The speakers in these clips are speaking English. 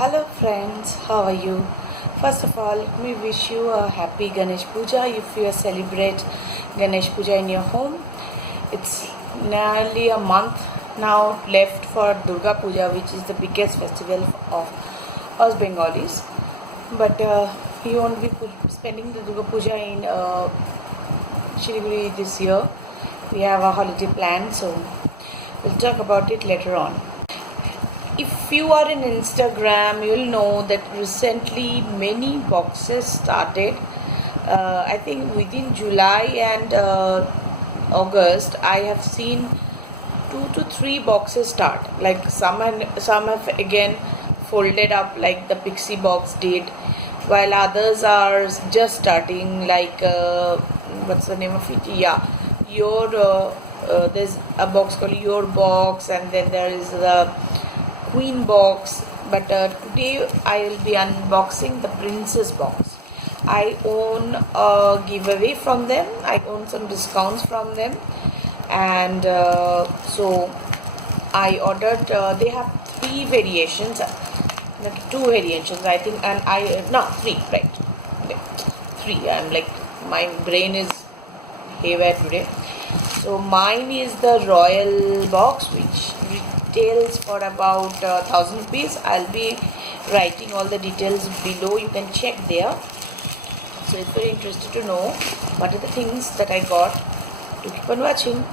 Hello friends, how are you? First of all, let me wish you a happy Ganesh Puja if you celebrate Ganesh Puja in your home. It's nearly a month now left for Durga Puja, which is the biggest festival of us Bengalis. But we won't be spending the Durga Puja in Shiliguri this year. We have a holiday plan, so we'll talk about it later on. If you are in Instagram, you'll know that recently many boxes started. I think within July and August, I have seen 2 to 3 boxes start. Like some have again folded up, like the Pixie box did, while others are just starting. Like what's the name of it? Yeah, there's a box called Your Box, and then there is the Queen box. But today I will be unboxing the Princess box. I own a giveaway from them. I own some discounts from them, and so I ordered. They have 3 variations, like 2 variations, I think, and I no 3, right? Okay. 3. I'm like, my brain is haywire today. So mine is the royal box, which retails for about 1000 rupees. I'll be writing all the details below. You can check there. So if you're interested to know what are the things that I got, to keep on watching.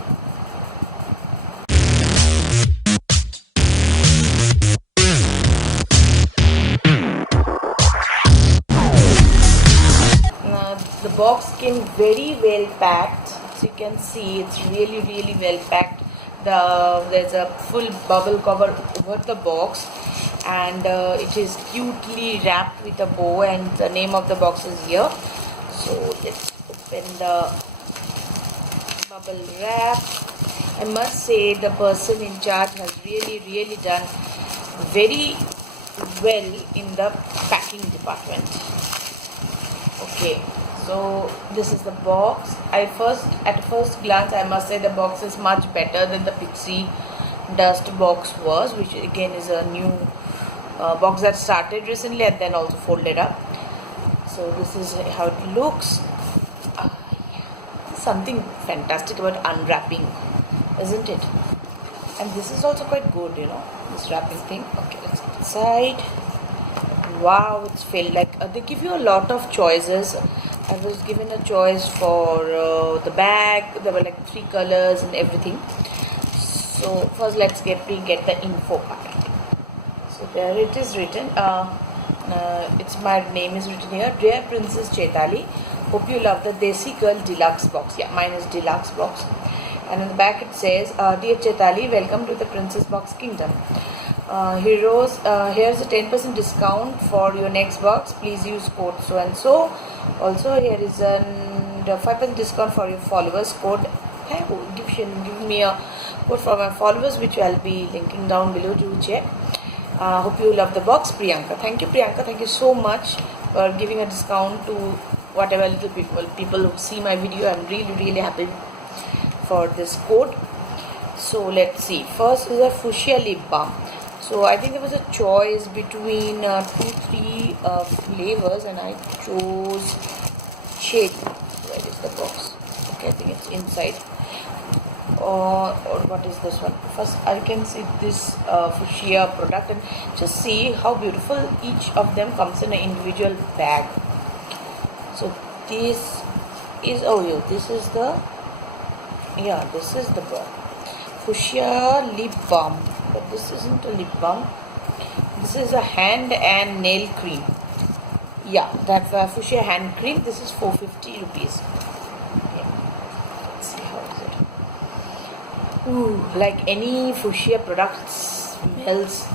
The box came very well packed. So you can see it's really well packed. There's a full bubble cover over the box, and it is cutely wrapped with a bow, and the name of the box is here. So let's open the bubble wrap. I must say the person in charge has really done very well in the packing department. Okay, so this is the box. At first glance, I must say the box is much better than the Pixie Dust box was, which again is a new box that started recently and then also folded up. So this is how it looks. Something fantastic about unwrapping, isn't it? And this is also quite good, this wrapping thing. Okay, let's put it aside. Wow, it's filled. Like they give you a lot of choices. I was given a choice for the bag. There were like 3 colors and everything. So first let's get the info part. So there it is written. It's my name is written here. Dear Princess Chaitali, hope you love the Desi Girl Deluxe box. Yeah, mine is Deluxe box. And in the back it says, Dear Chaitali, welcome to the Princess Box Kingdom. Here's a 10% discount for your next box. Please use code so and so. Also, here is a 5% discount for your followers. Code give me a code for my followers, which I'll be linking down below. Do check. Hope you love the box, Priyanka. Thank you, Priyanka. Thank you so much for giving a discount to whatever little people who see my video. I'm really happy for this code. So let's see. First is a fuchsia lip balm. So I think there was a choice between 2-3 flavors, and I chose cherry. Where is the box? Okay, I think it's inside. Or what is this one? First I can see this fuchsia product, and just see how beautiful each of them comes in an individual bag. So this is this is the fuchsia lip balm. But this isn't a lip balm. This is a hand and nail cream. Yeah, that fuchsia hand cream. This is 450 rupees. Okay. Let's see how is it. Ooh, like any fuchsia product, it smells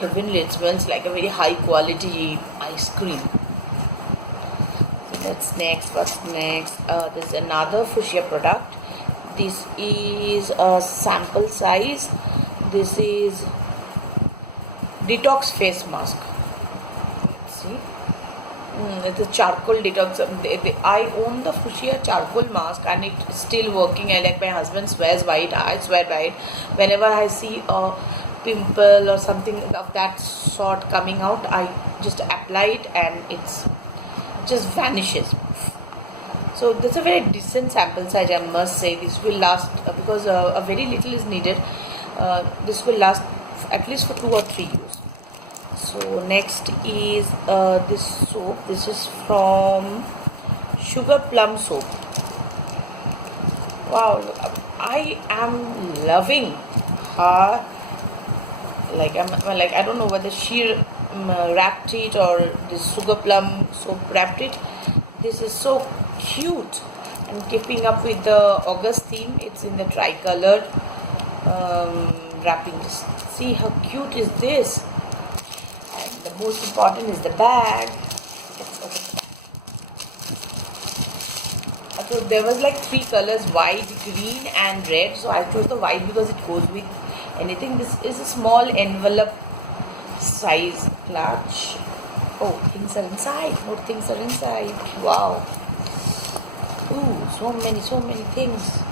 heavenly. It smells like a very high quality ice cream. So that's next. What's next? There's another fuchsia product. This is a sample size. This is detox face mask. Let's see. It's a charcoal detox. I own the fuchsia charcoal mask, and it's still working. My husband swears by it. I swear by it. Whenever I see a pimple or something of that sort coming out, I just apply it and it's just vanishes. So that's a very decent sample size, I must say. This will last because a very little is needed. This will last at least for 2 or 3 use. So next is this soap. This is from Sugar Plum Soap. Wow, I am loving her. I don't know whether she wrapped it or this Sugar Plum Soap wrapped it. This is so cute and keeping up with the August theme. It's in the tricolored wrapping. Just see how cute is this. And the most important is the bag. So there was like 3 colors, white, green and red. So I chose the white because it goes with anything. This is a small envelope size clutch. Oh, things are inside. More things are inside. Wow. Ooh, so many things.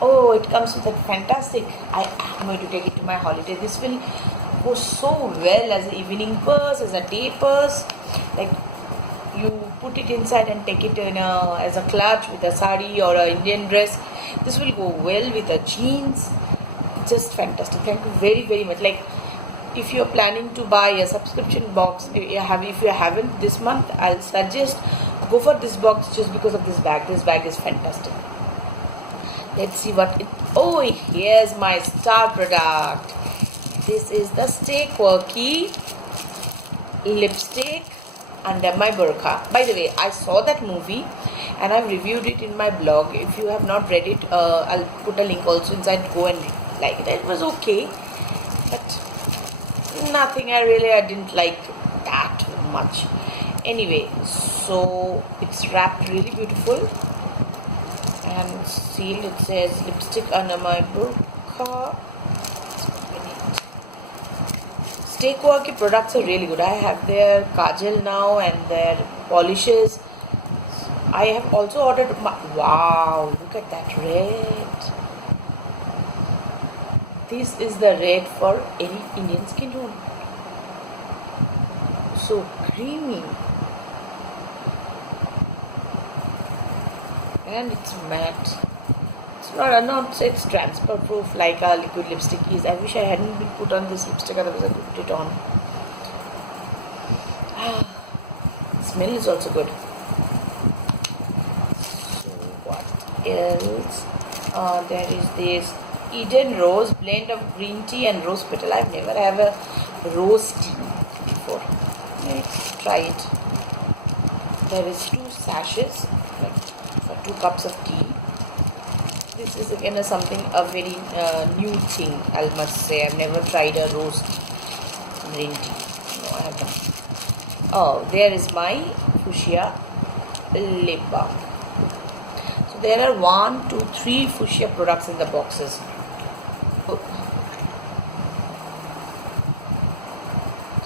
Oh, it comes with a fantastic. I am going to take it to my holiday. This will go so well as an evening purse, as a day purse. Like you put it inside and take it in as a clutch with a sari or an Indian dress. This will go well with a jeans. Just fantastic. Thank you very much. Like if you're planning to buy a subscription box, if you haven't this month, I'll suggest go for this box just because of this bag. This bag is fantastic. Let's see what it. Oh, here's my star product. This is the Stay Quirky lipstick under my burqa. By the way, I saw that movie and I've reviewed it in my blog. If you have not read it, I'll put a link also inside. Go and like it. It was okay, but nothing I didn't like that much. Anyway, so it's wrapped really beautiful and sealed. It says lipstick under my burqa. Stay Quirky products are really good. I have their kajal now and their polishes. I have also ordered. Wow, look at that red. This is the red for any Indian skin tone. So creamy. And it's matte. It's transfer proof like a liquid lipstick is. I wish I hadn't been put on this lipstick, otherwise I could put it on. The smell is also good. So what else? There is this Eden Rose blend of green tea and rose petal. I've never had a rose tea before. Let's try it. There is 2 sachets for 2 cups of tea. This is again a very new thing, I must say. I've never tried a rose green tea. No, I haven't. Oh, there is my fuchsia lip balm. So there are 1, 2, 3 fuchsia products in the boxes.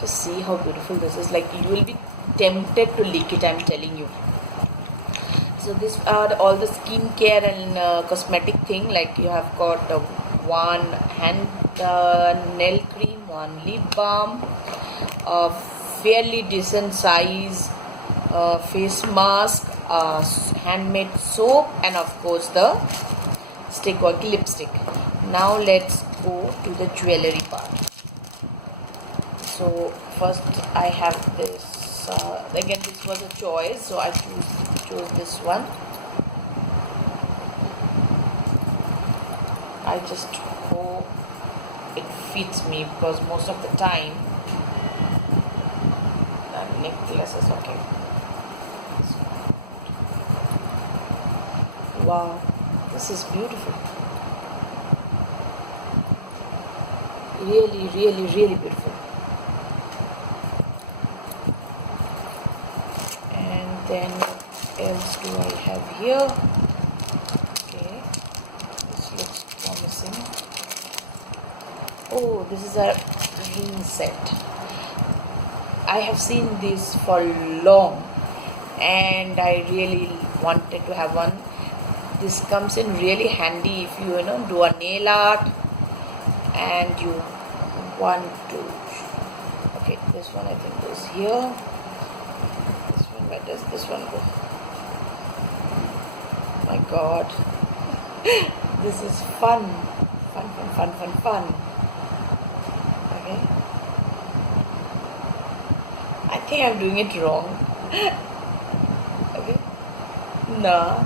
Just see how beautiful this is. Like you will be tempted to lick it, I'm telling you. So these are all the skincare and cosmetic thing. Like you have got 1 hand nail cream, 1 lip balm, a fairly decent size face mask, handmade soap, and of course the Stay Quirky lipstick. Now let's go to the jewelry part. So first I have this. Again, this was a choice, so I chose this one. I just hope it fits me because most of the time that necklace is okay. Wow, this is beautiful. Really beautiful. Then what else do I have here? Okay, this looks promising. Oh, this is a ring set. I have seen this for long and I really wanted to have one. This comes in really handy if you do a nail art and you 1 2. Okay, this one I think goes here. This one, where does this one go? My god. This is fun. Fun. Okay. I think I'm doing it wrong. Okay. Nah.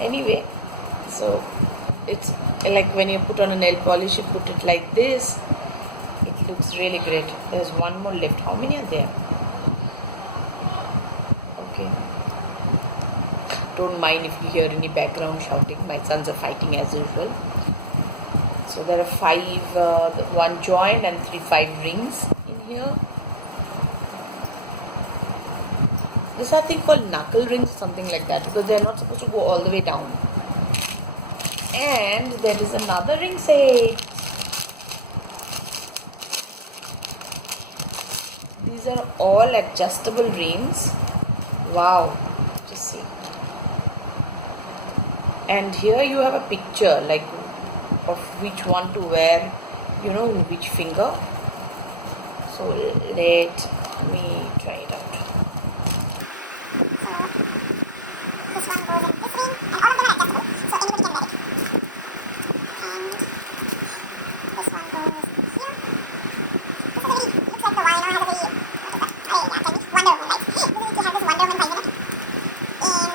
Anyway, so it's like when you put on a nail polish, you put it like this. It looks really great. There's one more left. How many are there? Okay. Don't mind if you hear any background shouting. My sons are fighting as usual. So there are 5, 1 joint and 5 rings in here. This I think called knuckle rings, something like that, because they are not supposed to go all the way down. And there is another ring set. These are all adjustable rings. Wow, just see. And here you have a picture like of which one to wear, you know, in which finger. So let me try it out. This one goes in this ring, and all of them are adjustable, so anybody can wear it. And this one goes here. This is a very, looks like the wine, or has a very, what is that? Oh yeah, tell me, Wonder Woman, right? This is to have this Wonder Woman vibe in it. And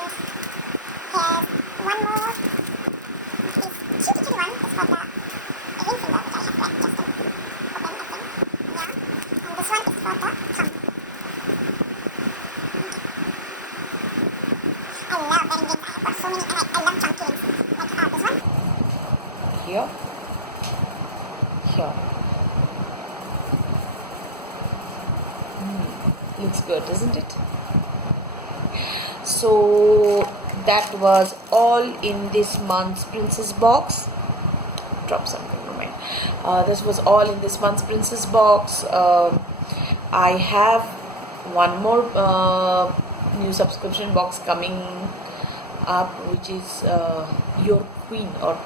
here's one more. This cute one is for the ring finger, which I have to adjust and open, I think. Yeah. And this one is for the thumb. I love wearing rings. I have got so many, and I love chunky rings. Like this one. Here. Here. Looks good, isn't it? So that was all in this month's Princess box. Drop something, no mind. This was all in this month's Princess box. I have one more new subscription box coming up, which is your queen, or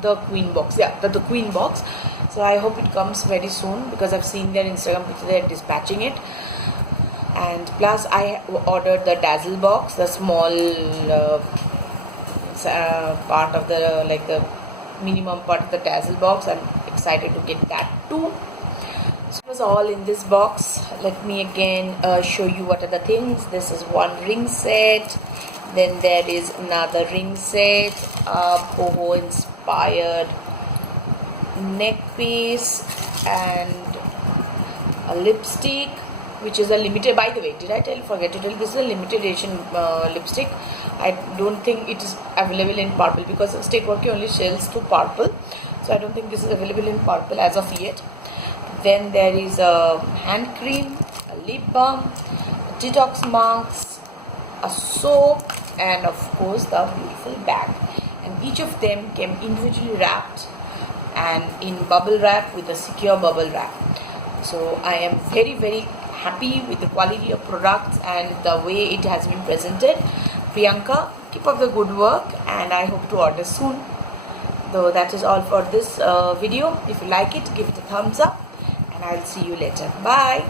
the queen box. Yeah, the queen box. So I hope it comes very soon, because I've seen their Instagram picture, they're dispatching it. And plus I ordered the Dazzle box, the small part of the, like the minimum part of the Dazzle box. I'm excited to get that too. So it was all in this box. Let me again show you what are the things. This is one ring set. Then there is another ring set, boho inspired neck piece, and a lipstick, which is a limited, by the way, did I forget to tell you, this is a limited edition lipstick. I don't think it is available in purple, because State Worky only sells to purple, so I don't think this is available in purple as of yet. Then there is a hand cream, a lip balm, a detox mask, a soap, and of course the beautiful bag. And each of them came individually wrapped and in bubble wrap, with a secure bubble wrap. So I am very happy with the quality of products and the way it has been presented. Priyanka, keep up the good work, and I hope to order soon. So that is all for this video. If you like it, give it a thumbs up, and I'll see you later. Bye.